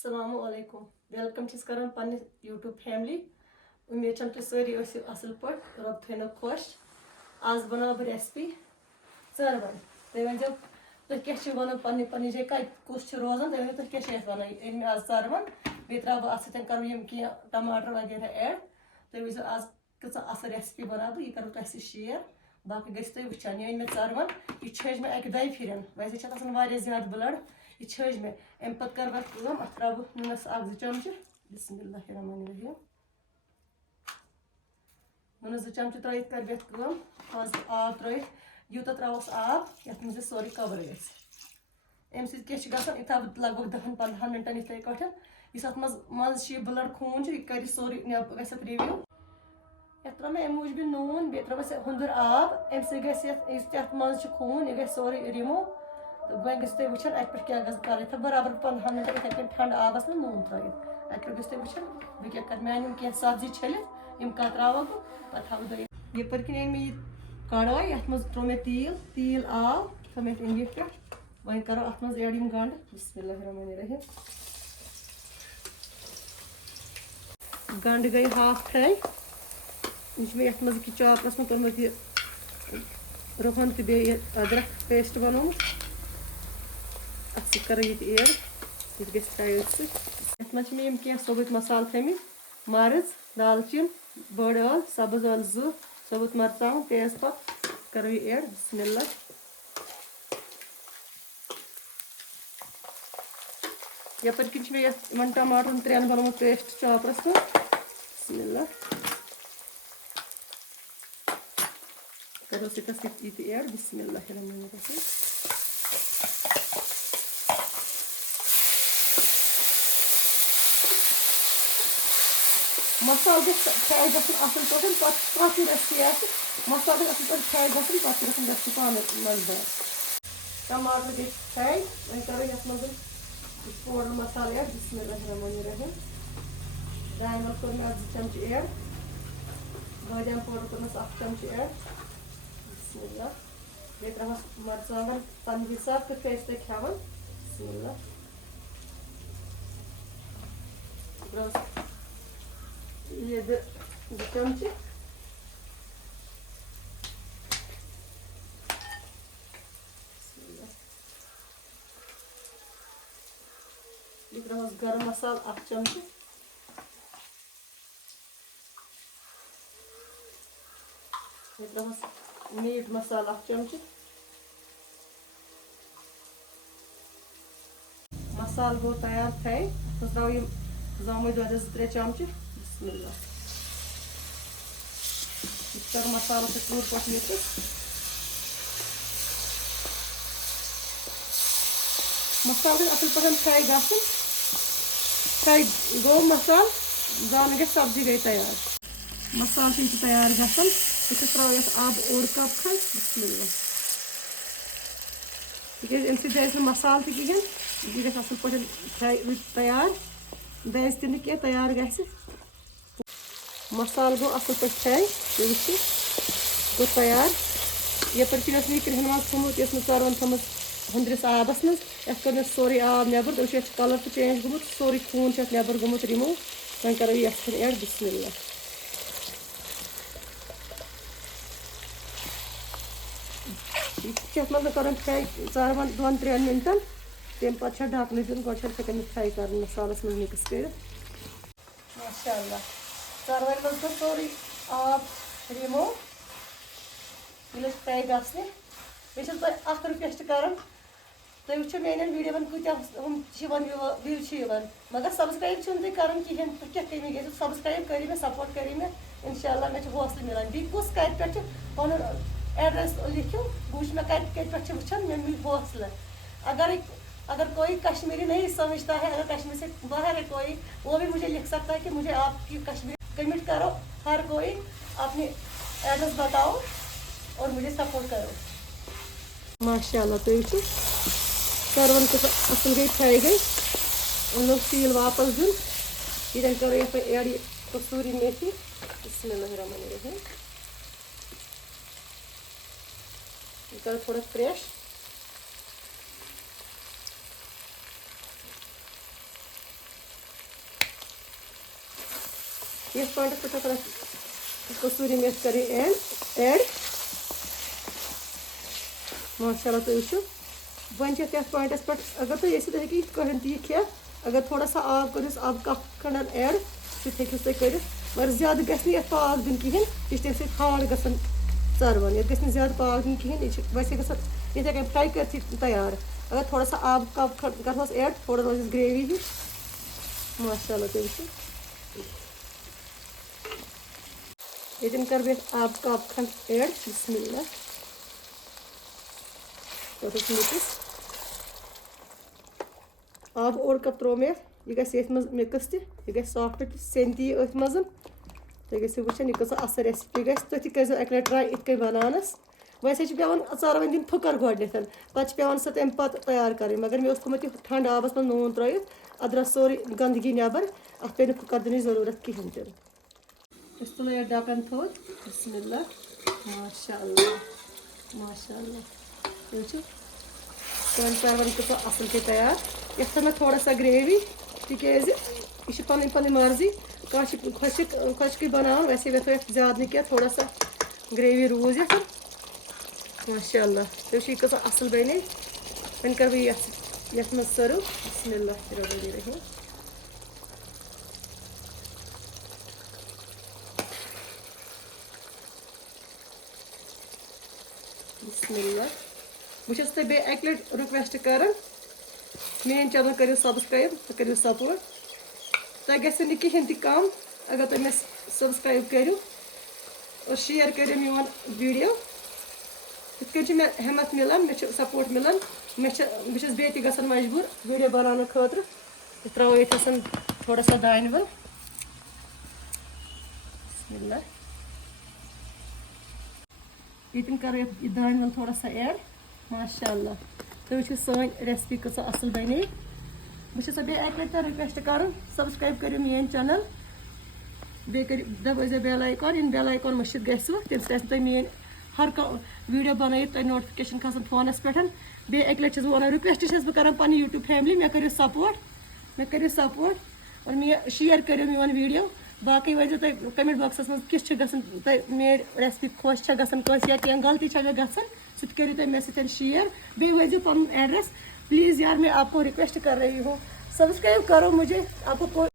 Assalamualaikum. Welcome to Skaran Pani YouTube family. उम्मीद छम तुम सारी असल पे रब थो खुश आज बनाव बह रेसिपी चरवन तुम वन तुम क्या वन पन्ने पन्ने जाए कत कुछ रोजान तुम वन तुम क्या वन मे आज चरवन बे त्रा बह अत कर कह टमाटर वगैरह ऐड तुम वो आज कच असल रेसिपी बनाव बह यह करो तुम शेयर बाकी गो तुम वुचान ये मे चरवन यह छज मे अक दो फिर वैसे ज्यादा ब्लड यह छज मे अम पे कर अत त्रा बह नूनस अ चमच बिस्मिल्लाहिर्रहमानिर्रहीम नूनस 2 चमच त्रित कर मज आब त्रित यूत त्रोस आब ये मज सोरी कवर गम क्या यह लगभग 10-15 मिनटन इथे कट इस मज ब्लड खून यह कर सोरी गथ रिव्यू ये त्रो मे अम मूजब नून बे त्रोस हुंदर आब अम सत मज खून यह गो सोरी रिमूव तो वो तुम वुचान अत पे क्या कर बराबर 15 मिनट इथे ठंड आबस में नून त्रित अत पे तुम वुचान बह क्या कर मैं क्या सब्जी छलित यम कत त्रा बह पे थो दे यपर कन मे कढ़ाई अत मज त्रो मे तील आव थो मे इंगि पे वन करो अत मज एड गंड बिस्मिल्लाहिर्रहमानिर्रहीम गंड गई हाफ फ्राई यह मे ये मज चॉपरस में कोर्मुत यह रुहन तो बे अदरक पेस्ट बनोमुत अत करो ये एड यह गई फ्राई सत मे क्या सोबुत मसाल थमित मर्ज दालचीन बड़ ٲl सब्ज ٲl 2 सबूत मरचांग तेजपत करो ये ऐड बिस्मिल्लाह यपर किन मे टमाटर 3 बनोमुत पेस्ट चॉपरस में बिस्मिल्लाह करो सिकस ये ऐड बिस्मिल्लाहिर्रहमानिर्रहीम मसाल फ्राई गल असल पे रेसिपी मसाल असल पे फ्राई गल रेसिपी पान मजेदार टमाटर गई फ्राई वो करो ये मज पाउडर मसाल ऐड बिस्मिल्लाहिर्रहमानिर्रहीम दाल कोर मे 2 चमच ऐड बादाम पाउडर कोर्नस 1 चमच ऐड बिस्मिल्लाह बे त्रोस मरचांगन पन्ने हिसाब तो कैसे तुम खान बिस्मिल्लाह ये 2 चमच ये त्रोस गरम मसाल 1 चमच ये त्रोस मीट मसाल 1 चमच मसाल गो तैयार फ्राई तो त्रो ये जामुन 2-3 चमच बिस्मिल्लाह कर मसाला से पूर पट मिक्स मसाल असल पे फ्राई गसन फ्राई गो मसाल जान ग सब्जी गई तैयार मसाल तैयार गसन त्रो आब 1 कप खन बिस्मिल्लाह तक अम मसाल तहन यह गल असल पे फ्राई तैयार दज तह क्या तैयार ग मसाल गो असल पे फ्राई गो तैयार यपर नीकर मज थोमुत ये चरवन थमत हुंदरिस आबस मज कर सोरी आब नबर तो कलर तो चेंज गोमुत सोरी खून नबर गोमुत रिमूव वो करो ये ऐड बिस्मिल्लाह यह मज कर फ्राई चरवन 2-3 मिनटन तम पे ढकन दिन गो फ्राई कर मसालस मज मिक्स कर माशाअल्लाह चरवन मज गो सोरी आब रिमूव ये फ्राई गसने बे तुम रिक्वेस्ट कर तुम वो मेन वीडियो कूत व्यू मगर सब्सक्राइब तुम कर कहें तो क्या कमी गई सब्सक्राइब करी मे सपोर्ट करी मे इंशाल्लाह मे हौसला मिलान बी कुछ कत पे पन एड्रेस लिखियो वुच मे कत पे वुचान मे मिल हौसला अगर कोई कश्मीरी नहीं समझता है अगर कश्मीर से बाहर है कोई वो भी मुझे लिख सकता है कि मुझे आपकी कश्मीरी कमेंट करो हर कोई अपनी एड्रेस बताओ और मुझे सपोर्ट करो माशाल्लाह तो ये चरवन को असल गई फ्राई गई उन लोग तेल वापस दिन इधर करो यहाँ पे ऐड कसूरी मेथी बिस्मिल्लाहिर्रहमानिर्रहीम करो थोड़ा फ्रेश ये पॉइंट पे कसूरी मेथी करें ऐड माशाल्लाह तो वो वन पॉइंटस पे अगर तुम ये हेकि कहें ती खे अगर थोड़ा सा आब कर आब कप खंड ऐड सो तुम कर मगर ज्यादा गि पाक दिन कहें यह तम सत हार्ड गसान चरवन ये गि ज्यादा पाक दिन कहें यह वैसे इथे कन फ्राई कर तैयार अगर थोड़ा सा आब कप कर ऐड थोड़ा रोज ग्रेवी ही माशाल्लाह तो ये कर बे आब कप खंड ऐड बिस्मिल्लाह मिक्स आब ओड कप त्रो मे यह गि मिक्स तह सॉफ्ट सेन ती मज तुम गो वो यह कस असल रेसिपी गि तुम कर अक लट ट्राई इत बनानस वैसे पेवान चारवन दिन फुकर गोडन पे पेवान सह तम पे तैयार कर मगर मे थोमुत ठंड आबस मज नून त्रित अत द्रा सोरे गंदगी नबर अत पे फुकर दिन जरूरत कहें तम तुलो यह ढक्कन थोद बिस्मिल्लाह माशाल्लाह माशाल्लाह वो चारवन तो असल पे तैयार ये मैं थोड़ा सा ग्रेवी तिकाज यह पन पन मर्जी कह खुशक बनान वैसे वे ज्यादा नहीं क्या थोड़ा सा ग्रेवी रूज ये माशाल्लाह तो यह कस असल बने वन कर ये मज सर्व बिस्मिल्लाह बिस्मिल्लाह बहुत तुम अक लट रिक्वेस्ट कर मेन चैनल करो सब्सक्राइब तो करो सपोर्ट तुम गि कहें तक कम अगर तुम मे सब्सक्राइब करो और शेयर करो मोन वीडियो इत मे हिम्मत मिलान मे सपोर्ट मिलान बहुत बे ग मजबूर वीडियो बनाने खतर त्रो ये थोड़ा सा दान वल बिस्मिल्लाह ये कर दान वल थोड़ा सा ऐड माशाल्लाह तो वो सन रेसिपी कस असल बने बहुत बे अक लट रिक्वेस्ट कर सब्सक्राइब करो मेन चैनल बे दबाई बेल आइकॉन इन बेल आइकॉन मशिद गो तम तुम मेन हर कह वीडियो बन तुम नोटिफिकेशन खसान फोनस पे बे अक लट वन रिक्वेस्ट बह कर पी यूट्यूब फैमिली मे करो सपोर्ट और मे शेयर करो मोन वीडियो बाकी वो तुम कमेंट बॉक्स मज किस मेड रेसिपी खुश गस या क्या गलती गसान सह करो तुम मे सत शेयर बे वो पन एड्रेस प्लीज़ यार मैं आपको रिक्वेस्ट कर रही हूँ सब्सक्राइब करो मुझे आपको